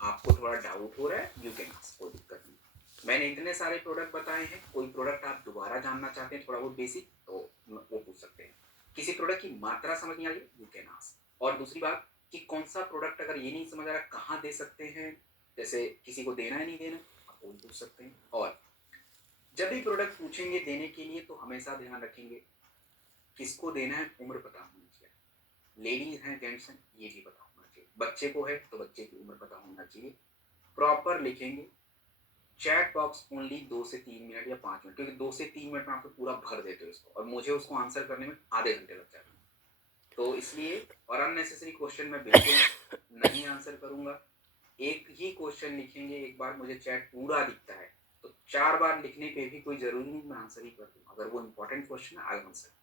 आपको थोड़ा डाउट हो रहा है, यू कैन आस्क, कोई दिक्कत नहीं। मैंने इतने सारे प्रोडक्ट बताए हैं, कोई प्रोडक्ट आप दोबारा जानना चाहते हैं थोड़ा बहुत बेसिक, तो वो पूछ सकते हैं। किसी प्रोडक्ट की मात्रा समझ नहीं आ रही, यू कैन आस्क। और दूसरी बात कि कौन सा प्रोडक्ट अगर ये नहीं समझ आ रहा कहाँ दे सकते हैं, जैसे किसी को देना है नहीं देना, आप वो भी पूछ सकते हैं। और जब भी प्रोडक्ट पूछेंगे देने के लिए तो हमेशा ध्यान रखेंगे किसको देना है, उम्र पता होनी चाहिए। लेडीज हैं, जेंट्स हैं, ये भी पता होना चाहिए। बच्चे को है तो बच्चे की उम्र पता होना चाहिए। प्रॉपर लिखेंगे। चैट बॉक्स ओनली 2 से 3 मिनट या 5 मिनट, क्योंकि 2 से 3 मिनट में आप तो पूरा भर देते हो इसको, और मुझे उसको आंसर करने में आधे घंटे लग जाते हैं। तो इसलिए और अननेसेसरी क्वेश्चन मैं बिल्कुल नहीं आंसर करूंगा। एक ही क्वेश्चन लिखेंगे, एक बार मुझे चैट पूरा दिखता है तो 4 बार लिखने पे भी कोई जरूरी नहीं मैं आंसर ही कर दूं, अगर वो इंपॉर्टेंट क्वेश्चन है आई आंसर।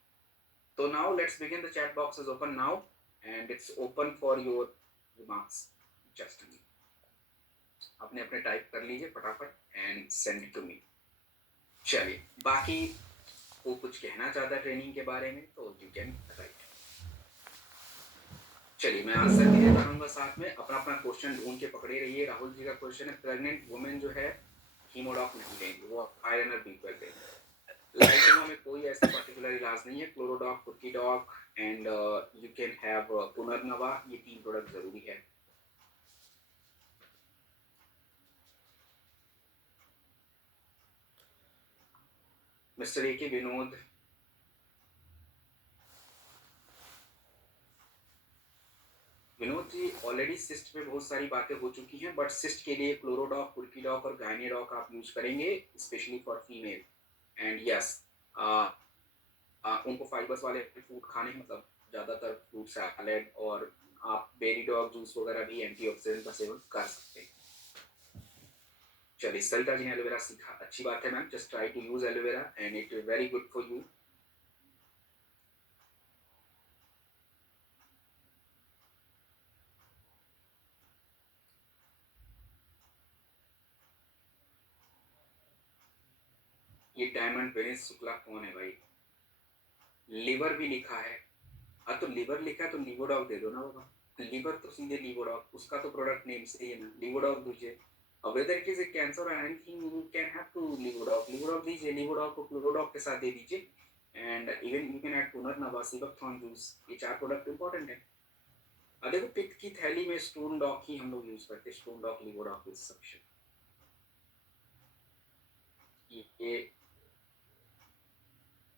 तो now let's begin, the chat box is open now and it's open for your remarks. Just me, अपने अपने टाइप कर लीजिए फटाफट एंड सेंड टू मी। चलिए, बाकी वो कुछ कहना चाहता है ट्रेनिंग के बारे में तो यू कैन राइट। चलिए, मैं आंसर भी देता रहूंगा साथ में, अपना अपना क्वेश्चन ढूंढ के पकड़े रहिए। राहुल जी का क्वेश्चन है, प्रेग्नेंट वुमेन जो है हीमोडॉक नहीं लेंगे, वो आयरन बी पर लेंगे। लाइकोमा में कोई ऐसा पर्टिकुलर इलाज नहीं है, क्लोरोडॉक, कुर्कीडॉक एंड यू कैन हैव पुनर्नवा, ये 3 प्रोडक्ट जरूरी है। मिस्टर ए के विनोद, विनोद जी ऑलरेडी सिस्ट पे बहुत सारी बातें हो चुकी हैं, बट सिस्ट के लिए क्लोरोडॉक, कुर्कीडॉक और गाइनेडॉक आप यूज करेंगे, specially for female. And yes, उनको फाइबर्स वाले फूड खाने हैं, मतलब ज़्यादातर फ्रूट सैलेड, और आप बेरी डॉग जूस वगैरह भी एंटीऑक्सीडेंट का सेवन कर सकते हैं। चलिए, सरिता जी ने एलोवेरा सीखा, अच्छी बात है ma'am, just try to use aloe vera and it is very good for you. ये डायमंड विनेश शुक्ला कौन है भाई? लिवर भी लिखा है। हाँ, तो लिवर लिखा है तो लिवोडॉग दे दो ना बाबा। लिवर तो सीधे लिवोडॉग, उसका तो प्रोडक्ट नेम से ही है ना, लिवोडॉग दीजिए। Whether it is a cancer और anything you can have to लिवोडॉग, लिवोडॉग दीजिए, लिवोडॉग को क्लोरोडॉग के साथ दे दीजिए। And even you can add punarnava, sea buckthorn juice, ये 4 प्रोडक्ट इंपॉर्टेंट है। अब देखो, पित्त की थैली में स्टोन डॉग ही हम लोग यूज करते हैं, स्टोन डॉग लिवोडॉग इज सफिशिएंट। ये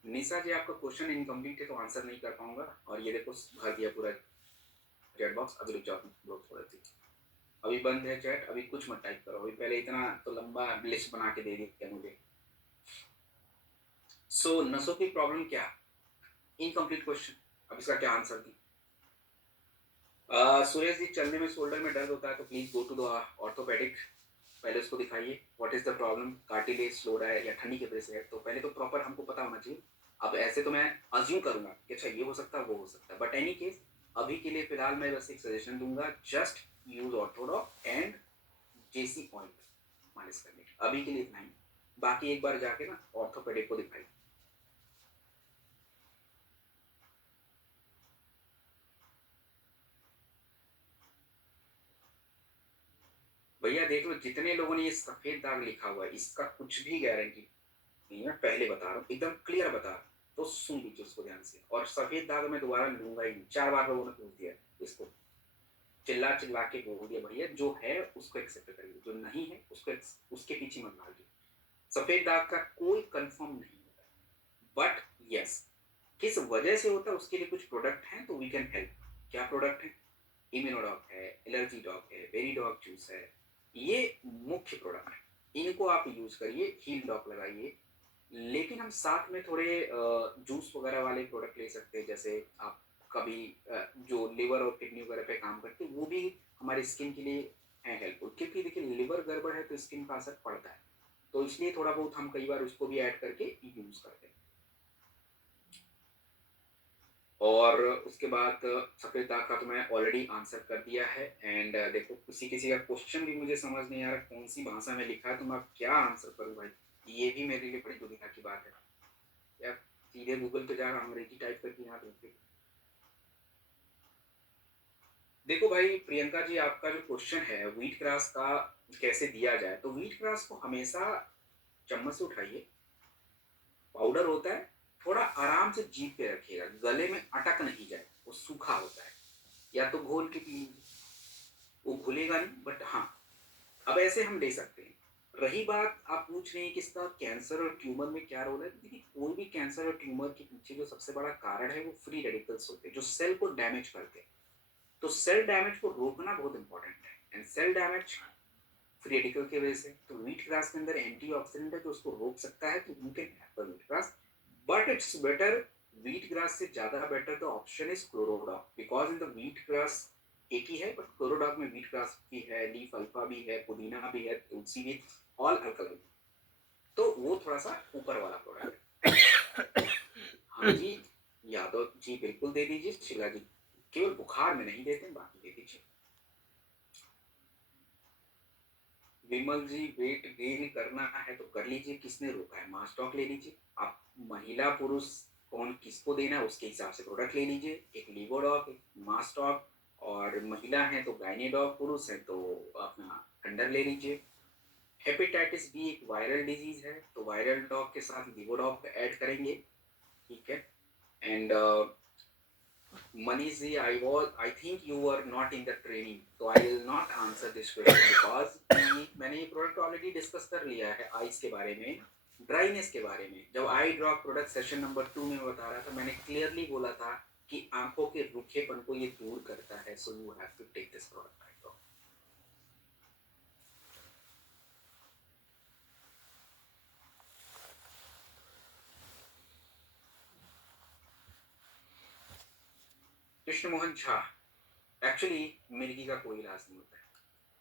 निशा जी, आपका क्वेश्चन इनकम्प्लीट है तो आंसर नहीं कर पाऊंगा, और ये देखो भर दिया पूरा चैट बॉक्स। अभी रुक जाओ, थोड़ा सी, अभी बंद है चैट, अभी कुछ मत टाइप करो, अभी पहले इतना तो लंबा लिस्ट बना के दे दिया मुझे। सो नसों की प्रॉब्लम क्या? इनकम्प्लीट क्वेश्चन, अब इसका क्या आंसर दी? सुरेश जी, चलने में शोल्डर में दर्द होता है तो please go to the orthopaedic, पहले उसको दिखाइए। What is the problem? Cartilage slow रहा है या ठंडी की वजह से है, तो पहले तो प्रॉपर हमको पता होना चाहिए। अब ऐसे तो मैं अज्यूम करूंगा कि अच्छा ये हो सकता है वो हो सकता है, बट एनी केस अभी के लिए फिलहाल मैं बस एक सजेशन दूंगा, just use Orthodoc and JC oil मालिश करने की, अभी के लिए इतना ही। बाकी एक बार जाके ना ऑर्थोपेडिक को दिखाइए। भैया देख लो, जितने लोगों ने ये सफेद दाग लिखा हुआ है इसका कुछ भी गारंटी नहीं है, पहले बता रहा हूँ, एकदम क्लियर बता रहा हूँ, तो सुन लीजिए उसको ध्यान से। और सफेद दाग मैं दोबारा लूंगा ही नहीं, 4 बार लोगों ने पूछ दिया इसको, चिल्ला चिल्ला के बोल दिया, भैया जो है उसको एक्सेप्ट करिए, जो नहीं है उसको उसके पीछे मत भागिए। सफेद दाग का कोई कंफर्म नहीं होता, बट यस, किस वजह से होता है उसके लिए कुछ प्रोडक्ट हैं तो वी कैन हेल्प। क्या प्रोडक्ट है? इम्यूनोडॉक है, एलर्जी डॉक है, वेरी डॉग जूस है, ये मुख्य प्रोडक्ट है, इनको आप यूज करिए, हील डॉक लगाइए। लेकिन हम साथ में थोड़े जूस वगैरह वाले प्रोडक्ट ले सकते हैं, जैसे आप कभी जो लिवर और किडनी वगैरह पे काम करते हैं वो भी हमारे स्किन के लिए है हेल्पफुल, क्योंकि देखिए लिवर गड़बड़ है तो स्किन का असर पड़ता है, तो इसलिए थोड़ा बहुत हम कई बार उसको भी ऐड करके यूज करते हैं। और उसके बाद सफेद दाग का तो मैं ऑलरेडी आंसर कर दिया है। एंड देखो, किसी किसी का क्वेश्चन भी मुझे समझ नहीं आ रहा कौन सी भाषा में लिखा है, तो मैं क्या आंसर करूँ भाई, ये भी मेरे लिए बड़ी दुविधा की बात है यार। सीधे गूगल पे जाकर अंग्रेजी टाइप करके यहाँ देखते, देखो भाई प्रियंका जी, आपका जो क्वेश्चन है व्हीट ग्रास का कैसे दिया जाए, तो व्हीट ग्रास को हमेशा चम्मच से उठाइए, पाउडर होता है, थोड़ा आराम से जीभ पे रखिएगा, गले में अटक नहीं जाए, वो सूखा होता है, या तो घोल के पी लीजिए, वो घुलेगा नहीं, बट हाँ अब ऐसे हम ले सकते हैं। रही बात आप पूछ रहे हैं कि इसका कैंसर और ट्यूमर में क्या रोल है, तो देखिए कोई भी कैंसर और ट्यूमर के पीछे जो सबसे बड़ा कारण है वो फ्री रेडिकल्स होते हैं जो सेल को डैमेज करते हैं। तो सेल डैमेज को रोकना बहुत इंपॉर्टेंट है, and cell damage free radical की वजह से, तो व्हीट ग्रास के अंदर एंटीऑक्सीडेंट है जो उसको रोक सकता है, तो you can have wheat grass, but it's better, wheat grass से ज्यादा बेटर द ऑप्शन इज क्लोरोडॉक, because in the wheat grass एक ही है, बट क्लोरोडॉक में व्हीट ग्रास भी है, लीफ अल्फा भी है, पुदीना भी है, तुलसी भी, ऑल अल्कलाइन, तो वो थोड़ा सा ऊपर वाला प्रोडक्ट है। हाँ जी, यादव जी बिल्कुल दे दीजिए, शिला जी केवल बुखार में नहीं देते, बाकी दे दीजिए। विमल जी वेट गेन करना है तो कर लीजिए, किसने रोका है, मास्टॉक ले लीजिए आप, महिला पुरुष कौन किसको देना है उसके हिसाब से प्रोडक्ट ले लीजिए, एक लिवोडॉक एक मास्टॉक, और महिला है तो गाइनेडॉक, पुरुष है तो अपना अंडर ले लीजिए। हेपेटाइटिस बी एक वायरल डिजीज है, तो वायरल डॉग के साथ लिवोडॉक ऐड करेंगे, ठीक है। And Manish ji, I think you were not in the training, so I will not answer this question because मैंने ये प्रोडक्ट ऑलरेडी डिस्कस कर लिया है आइस के बारे में, ड्राइनेस के बारे में, जब आई ड्रॉप प्रोडक्ट सेशन नंबर 2 में बता रहा था, मैंने क्लियरली बोला था कि आंखों के रूखेपन को ये दूर करता है, so you have to take this product eye drop. Krishna Mohan Jha, actually मिर्गी का कोई इलाज नहीं होता है,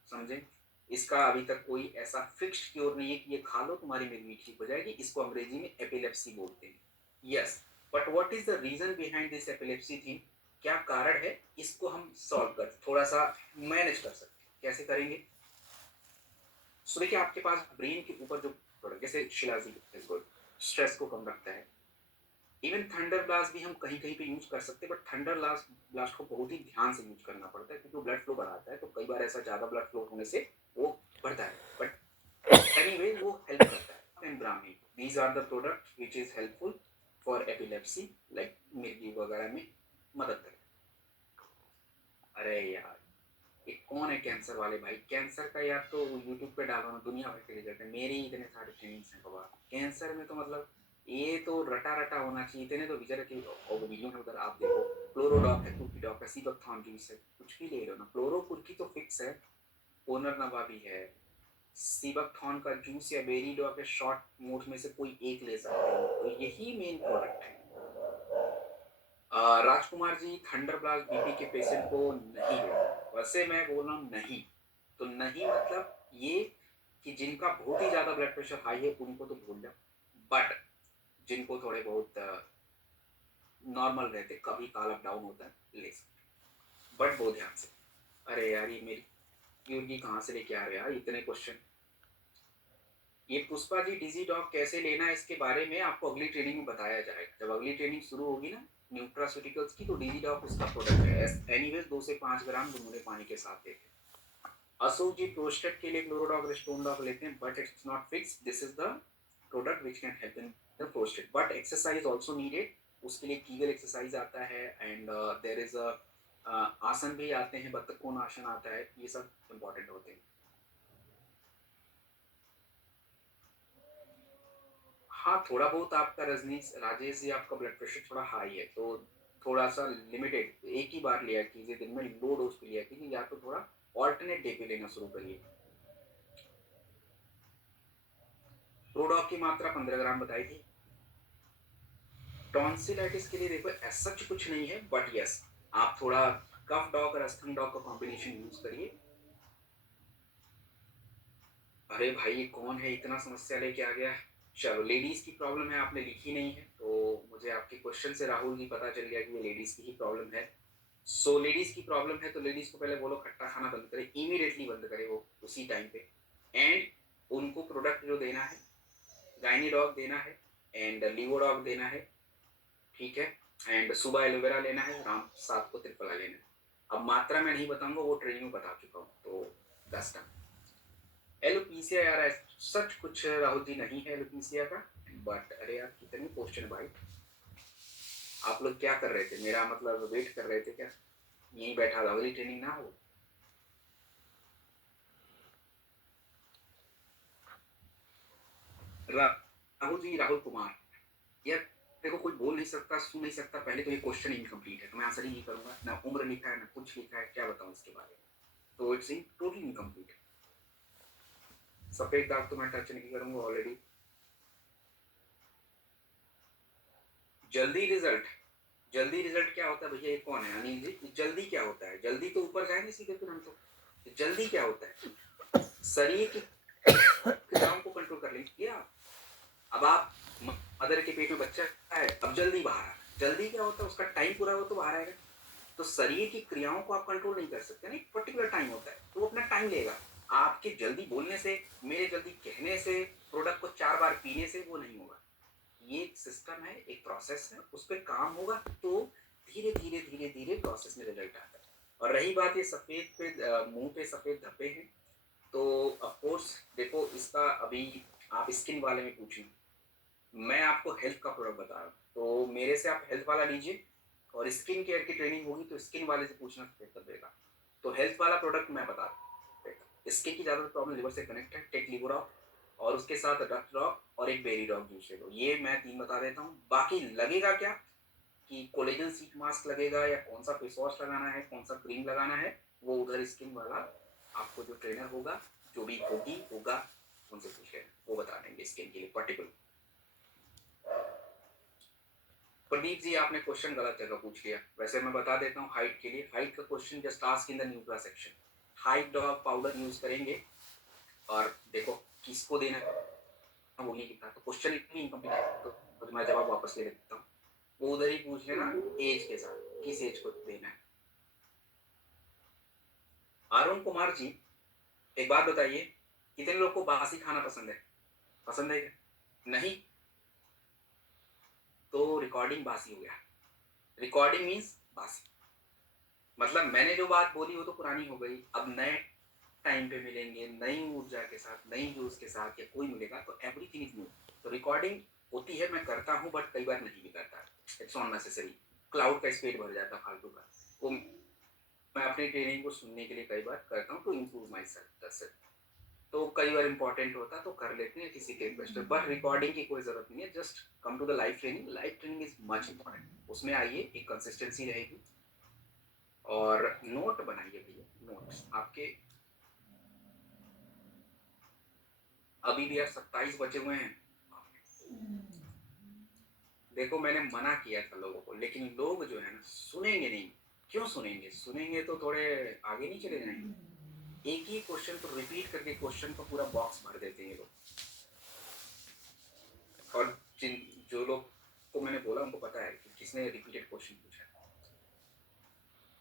समझे, इसका अभी तक कोई ऐसा फिक्स्ड क्योर नहीं है कि ये खा लो तुम्हारी मिर्गी ठीक हो जाएगी, इसको अंग्रेजी में एपिलेप्सी बोलते हैं, yes, but what is the reason behind this epilepsy thing, क्या कारण है, इसको हम सॉल्व कर थोड़ा सा मैनेज कर सकते हैं, कैसे करेंगे। सो देखिए आपके पास ब्रेन के ऊपर जो प्रोडक्ट, जैसे शिलाजी स्ट्रेस को कम रखता है, इवन थंडर ब्लास्ट भी हम कहीं कहीं पे यूज कर सकते हैं, बट थंडर ब्लास्ट को बहुत ही ध्यान से यूज करना पड़ता है क्योंकि ब्लड फ्लो बढ़ाता है, तो कई बार ऐसा ज्यादा ब्लड फ्लो होने से वो बढ़ता है, बट एनीवे वो हेल्प करता है। And brahmi, these are the product which is helpful for epilepsy, like मिर्गी वगैरह में मदद करता है। अरे यार ये कौन है कैंसर वाले भाई, कैंसर का यार तो यूट्यूब पे डालो ना, दुनिया भर के रिजल्ट है, मेरे ही इतने सारे ट्रेनिंग्स हैं बाबा, कैंसर में तो मतलब ये तो रटा रटा होना चाहिए, इतने तो विचार की वीडियो है उधर, आप देखो क्लोरोडॉक है, टूपीडॉक है, सीबकथॉन जूस है, कुछ भी ले लो ना, क्लोरोपुर की तो फिक्स है, ओनर नवा भी है, सीबकथॉन का जूस या बेरी डॉक है, शॉर्ट मोड में से कोई एक ले सकते हो, तो यही मेन प्रोडक्ट है। Rajkumar ji thunder blast BP के पेशेंट को नहीं देते, वैसे मैं बोल रहा हूँ नहीं, तो नहीं मतलब ये कि जिनका बहुत ही ज्यादा ब्लड प्रेशर हाई है उनको तो भूल जाओ, बट जिनको थोड़े बहुत नॉर्मल रहते, कभी काल अप डाउन होता है ले सकते, बट बहुत ध्यान से। अरे यार ये मेरी क्योंकि कहाँ से लेके आ रहे यार इतने क्वेश्चन। ये पुष्पा जी डिजी डॉग कैसे लेना है इसके बारे में आपको अगली ट्रेनिंग में बताया जाएगा, जब अगली ट्रेनिंग शुरू होगी ना न्यूट्रास्यूटिकल्स की, तो डिजी डॉग उसका प्रोडक्ट है, एनीवेज 2 से 5 ग्राम गुनगुने पानी के साथ देते हैं। अशोक जी प्रोस्टेट के लिए क्लोरोडॉग रिस्टोन डॉग लेते हैं, but it's not fix, this is the product which can help in the prostate, but exercise also needed, उसके लिए कीगल एक्सरसाइज आता है, एंड देयर इज अ आसन भी आते हैं, बतख कोण आसन आता है, ये सब इंपॉर्टेंट होते हैं। हाँ थोड़ा बहुत आपका रजनीश राजेश जी आपका ब्लड प्रेशर थोड़ा हाई है, तो थोड़ा सा लिमिटेड एक ही बार लिया कीजिए, दिन में लो डोज पे लिया कीजिए, या तो थोड़ा ऑल्टरनेट डे पे लेना शुरू करिए। प्रोडॉक की मात्रा 15 ग्राम बताई थी। टॉन्सिलाइटिस के लिए देखो ऐसा कुछ नहीं है, बट यस आप थोड़ा कफ डॉग और अस्थम डॉग का कॉम्बिनेशन यूज करिए। अरे भाई ये कौन है इतना समस्या लेके आ गया, चलो लेडीज की प्रॉब्लम है, आपने लिखी नहीं है, तो मुझे आपके क्वेश्चन से राहुल जी पता चल गया कि ये लेडीज की ही प्रॉब्लम है। सो लेडीज की प्रॉब्लम है तो लेडीज को पहले बोलो खट्टा खाना बंद करे, इमीडिएटली बंद करे वो उसी टाइम पे, एंड उनको प्रोडक्ट जो देना है गाइनीडॉग देना है, एंड लिवोडॉग देना है, ठीक है, एंड सुबह एलोवेरा लेना है, राम सात को त्रिफला लेना है, अब मात्रा में नहीं बताऊंगा, वो ट्रेनिंग में बता चुका हूँ। तो 10 टन एलोपीसिया यार सच कुछ राहुल जी नहीं है एलोपीसिया का, बट अरे यार कितनी क्वेश्चन भाई, आप लोग क्या कर रहे थे? मेरा मतलब वेट कर रहे थे क्या? यहीं बैठा था, अगली ट्रेनिंग ना हो? राहुल जी, राहुल कुमार यार, देखो कोई बोल नहीं सकता, सुन नहीं सकता, पहले तो ये क्वेश्चन इनकम्प्लीट है तो मैं आंसर ही नहीं करूंगा, ना उम्र लिखा है ना कुछ लिखा है, क्या बताऊं इसके बारे में? तो इट्स इन टोटली इनकम्प्लीट। सफेद दाग तो मैं टच नहीं करूंगा ऑलरेडी। जल्दी रिजल्ट, जल्दी रिजल्ट क्या होता है भैया? ये कौन है अनिल जी? जल्दी क्या होता है? जल्दी तो ऊपर जाएंगे सीधे तुरंत। तो जल्दी क्या होता है? शरीर की क्रियाओं को कंट्रोल कर लेंगे आप। अब आप मदर के पेट में बच्चा है, अब जल्दी बाहर आ, जल्दी क्या होता है? उसका टाइम पूरा हो तो बाहर आएगा। तो शरीर की क्रियाओं को आप कंट्रोल नहीं कर सकते ना, एक पर्टिकुलर टाइम होता है, तो वो अपना टाइम लेगा। आपके जल्दी बोलने से, मेरे जल्दी कहने से, प्रोडक्ट को 4 बार पीने से वो नहीं होगा। ये एक सिस्टम है, एक प्रोसेस है, उस पर काम होगा तो धीरे धीरे धीरे धीरे प्रोसेस में रिजल्ट आता है। और रही बात ये सफेद पे, मुंह पे सफेद धब्बे हैं, तो ऑफ कोर्स देखो इसका अभी आप स्किन वाले में पूछना, मैं आपको हेल्थ का प्रोडक्ट बता रहा हूँ, तो मेरे से आप हेल्थ वाला लीजिए, और स्किन केयर की ट्रेनिंग होगी तो स्किन वाले से पूछना सफेद धब्बे का। तो हेल्थ वाला प्रोडक्ट मैं बता रहा हूँ। स्किन की ज़्यादा प्रॉब्लम लिवर से कनेक्ट है, टेक लिवर ऑफ, और उसके साथ डक ड्रॉप और एक बेरी डॉग जूस ले लो। ये मैं 3 बता देता हूँ। बाकी लगेगा क्या कि कोलेजन सीट मास्क लगेगा या कौन सा फेस वॉश लगाना है, कौन सा क्रीम लगाना है, वो उधर स्किन वाला आपको जो ट्रेनर होगा, जो भी होगा उनसे पूछ लेना, वो बता देंगे स्किन के लिए पर्टिकुलर। प्रदीप जी, आपने क्वेश्चन गलत जगह पूछ लिया। वैसे मैं बता देता हूँ हाइट के लिए, हाइट का question just ask in the Nutra section. Height drop powder use करेंगे, और देखो किसको देना है वो नहीं लिखा, तो क्वेश्चन इतनी इनकम्प्लीट है, तो मैं जवाब वापस ले लेता हूँ। वो उधर ही पूछ लेना एज के साथ, किस एज को देना है। अरुण कुमार जी, एक बात बताइए, कितने लोग को बासी खाना पसंद है? पसंद है क्या? नहीं, तो रिकॉर्डिंग बासी हो गया। रिकॉर्डिंग मीन्स बासी, मतलब मैंने जो बात बोली वो तो पुरानी हो गई, अब नए टाइम पे मिलेंगे, नई ऊर्जा के साथ, नई जोश के साथ, या कोई मिलेगा तो एवरीथिंग इज न्यू। तो रिकॉर्डिंग होती है, मैं करता हूँ, बट कई बार नहीं भी करता, इट्स नॉट नेसेसरी। क्लाउड का स्पीड भर जाता फालतू का, वो मैं अपनी ट्रेनिंग को सुनने के लिए कई बार करता हूँ टू इम्प्रूव माई सेल्फ। तो कई बार इंपॉर्टेंट होता तो कर लेते हैं किसी के रिक्वेस्ट पर, रिकॉर्डिंग की कोई जरूरत नहीं है। Just come to the live training, live training is much important. उसमें आइए, एक कंसिस्टेंसी रहेगी, और नोट बनाइए भैया, नोट्स आपके अभी भी यार 27 बचे हुए हैं। देखो मैंने मना किया था लोगों को, लेकिन लोग जो है ना सुनेंगे नहीं। क्यों सुनेंगे? सुनेंगे तो थोड़े आगे नहीं चले जाएंगे। एक ही क्वेश्चन को रिपीट करके क्वेश्चन का पूरा बॉक्स भर देते हैं ये लोग। और जिन जो लोग को मैंने बोला उनको पता है कि किसने रिपीटेड क्वेश्चन पूछा है।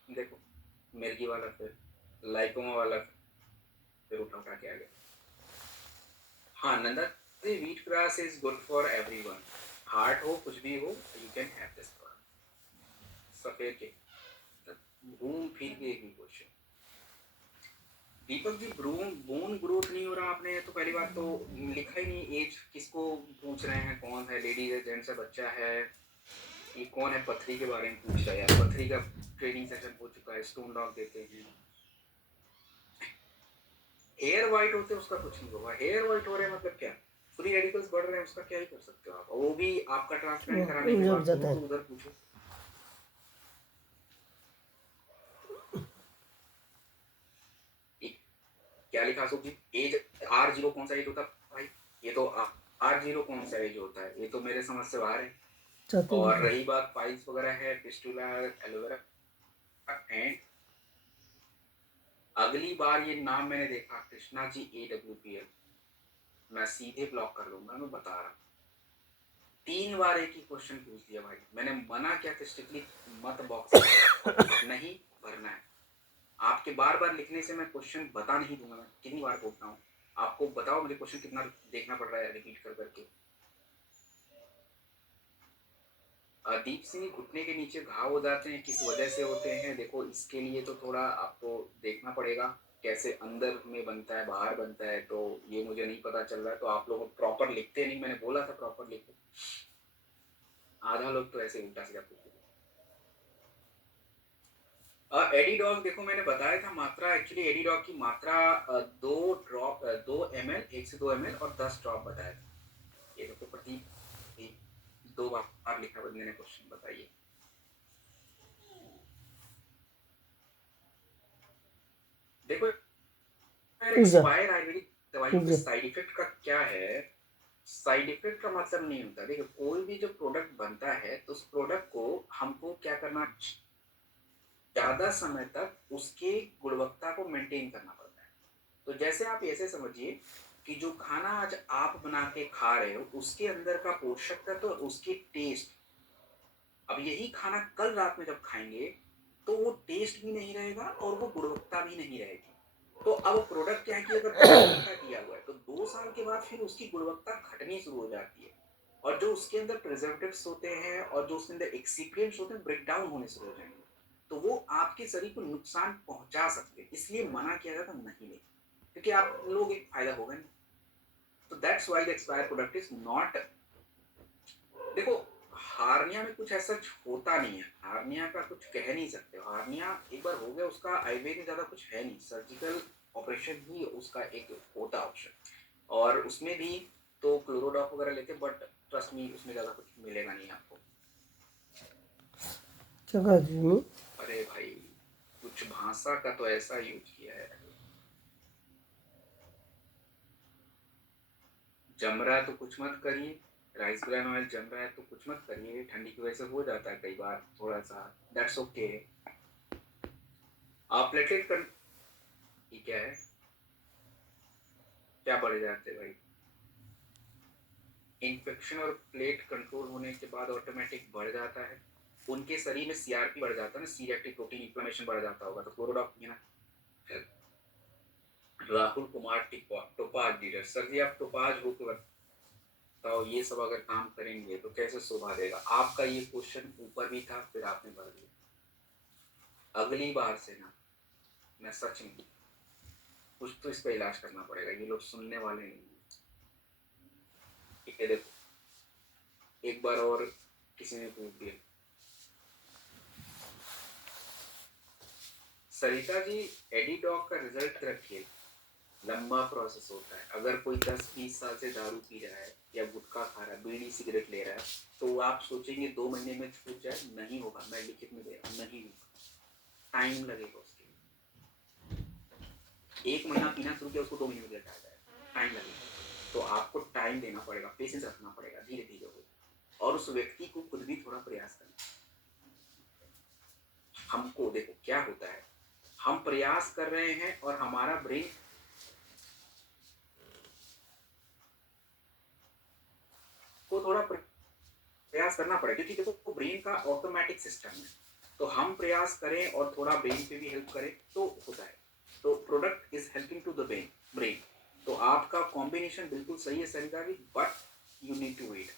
देखो मिर्गी वाला, फिर लाइकोमा वाला, फिर उठा उठा के आ गया। हाँ Nanda, wheat grass is good for everyone, heart हो कुछ भी हो, you can have this product. सफेद के घूम फिर के एक ही question. Deepak ji, ब्रून bone growth नहीं हो रहा आपने तो पहली बात तो लिखा ही नहीं, एज किसको पूछ रहे हैं, कौन है, लेडीज है, जेंट्स है, बच्चा है, ये कौन है? पथरी के बारे में पूछ रहा है यार, पथरी का ट्रेनिंग सेशन हो चुका है, स्टोन डॉग देते हैं। हेयर वाइट होते हैं उसका कुछ नहीं होगा, हेयर वाइट हो रहे हैं मतलब क्या? फ्री रेडिकल्स बढ़ रहे हैं उसका क्या ही कर सकते हो आप, वो भी आपका ट्रांसप्लांट कराने के बाद तो उधर पूछो। क्या लिखा अशोक जी? एज R0 कौन सा एज होता है भाई? ये तो R0 कौन सा एज होता है? ये तो मेरे समझ से बाहर है। और रही बात पाइल्स वगैरह है, फिस्टुला, एलोवेरा एंड, अगली बार ये नाम मैंने देखा कृष्णा जी AWPL, मैं सीधे ब्लॉक कर लूंगा, मैं बता रहा हूँ। 3 बार एक ही क्वेश्चन पूछ लिया भाई, मैंने मना किया था स्ट्रिक्टली मत बॉक्स नहीं भरना है। आपके बार बार लिखने से मैं क्वेश्चन बता नहीं दूंगा, मैं कितनी बार बोलता हूँ आपको, बताओ मुझे क्वेश्चन कितना देखना पड़ रहा है रिपीट कर करके। दीप सिंह, घुटने के नीचे घाव हो जाते हैं, किस वजह से होते हैं? देखो इसके लिए तो थोड़ा आपको देखना पड़ेगा, कैसे अंदर में बनता है, बाहर बनता है, तो ये मुझे नहीं पता चल रहा है, तो आप लोग प्रॉपर लिखते नहीं, मैंने बोला था प्रॉपर लिखो। आधा लोग तो ऐसे उल्टा-सीधा पूछ देते हैं। एडिडॉग देखो मैंने बताया था मात्रा, एक्चुअली एडिडॉग की मात्रा 2 एमएल, 1 से 2 एमएल और 10 ड्रॉप बताया था। ये देखो प्रतीक, ये 2 बार लिखा बंदे ने क्वेश्चन, बताइए। देखो एक्सपायर आयुर्वेदिक दवाइयों के साइड इफेक्ट का क्या है? साइड इफेक्ट का मतलब नहीं होता। देखो कोई भी जो प्रोडक्ट बनता है तो उस प्रोडक्ट को हमको क्या करना, ज्यादा समय तक उसके गुणवत्ता को मेंटेन करना पड़ता है। तो जैसे आप ऐसे समझिए कि जो खाना आज आप बना के खा रहे हो उसके अंदर का पोषक तत्व, उसकी टेस्ट, अब यही खाना कल रात में जब खाएंगे तो वो टेस्ट भी नहीं रहेगा और वो गुणवत्ता भी नहीं रहेगी। तो अब प्रोडक्ट क्या है कि अगर 2 साल का किया हुआ है तो 2 साल के बाद फिर उसकी गुणवत्ता घटनी शुरू हो जाती है, और जो उसके अंदर प्रिजर्वेटिव्स होते हैं और जो उसके अंदर एक्सिपिएंट्स होते हैं ब्रेक डाउन होने शुरू हो जाएंगे, तो वो आपके शरीर को नुकसान पहुंचा सकते हैं। इसलिए मना किया जाता नहीं ले, क्योंकि आप लोग एक फायदा होगा नहीं। तो that's why the expire product is not. देखो हार्निया में कुछ ऐसा होता नहीं है, हार्निया का कुछ कह नहीं सकते। हार्निया एक बार हो गया उसका आयुर्वेद में ज्यादा कुछ है नहीं, सर्जिकल ऑपरेशन ही उसका एक होता ऑप्शन, और उसमें भी तो क्लोरोडॉप वगैरह लेते, बट ट्रस्ट मी उसमें ज्यादा कुछ मिलेगा नहीं आपको। अरे भाई कुछ भाषा का तो ऐसा यूज किया है, जम रहा है तो कुछ मत करिए, राइस ब्रान ऑयल जम रहा है तो कुछ मत करिए, ठंडी की वजह से हो जाता है कई बार थोड़ा सा, दैट्स ओके। आप प्लेटलेट कर, ये क्या है, क्या बढ़ जाते हैं भाई? इन्फेक्शन और प्लेट कंट्रोल होने के बाद ऑटोमेटिक बढ़ जाता है, उनके शरीर में सीआरपी बढ़ जाता है ना, सी रिएक्टिव प्रोटीन इन्फ्लेमेशन बढ़ जाता होगा, तो क्लोरोडॉप ये ना। Rahul Kumar topaz dealer, sir जी आप टोपाज हो के बताओ, ये सब अगर काम करेंगे तो कैसे शोभा देगा? आपका ये क्वेश्चन ऊपर भी था फिर आपने भर दिया। अगली बार से ना, मैं सच में कुछ तो इसका इलाज करना पड़ेगा, ये लोग सुनने वाले नहीं। ये देखो एक बार और किसी ने पूछ दिया, सरिता जी एडिडॉग का रिजल्ट रखिए, लंबा प्रोसेस होता है। अगर कोई 10-20 साल से दारू पी रहा है या गुटखा खा रहा है, बीड़ी सिगरेट ले रहा है, तो आप सोचेंगे 2 महीने में छूट जाए, नहीं होगा। मैं लिखित में दे रहा हूँ, नहीं होगा, टाइम लगेगा उसके लिए। 1 महीना पीना शुरू किया उसको 2 महीने में रिजल्ट आ जाएगा, टाइम लगेगा। तो आपको टाइम देना पड़ेगा, पेशेंस रखना पड़ेगा, धीरे धीरे होगा, और उस व्यक्ति को खुद भी थोड़ा प्रयास करना। हमको देखो क्या होता है, हम प्रयास कर रहे हैं और हमारा ब्रेन को थोड़ा प्रयास करना पड़ेगा, क्योंकि देखो ब्रेन का ऑटोमेटिक सिस्टम है, तो हम प्रयास करें और थोड़ा ब्रेन पे भी हेल्प करें तो होता है। तो product is helping to the brain. तो आपका कॉम्बिनेशन बिल्कुल सही है Sarita ji, but you need to wait.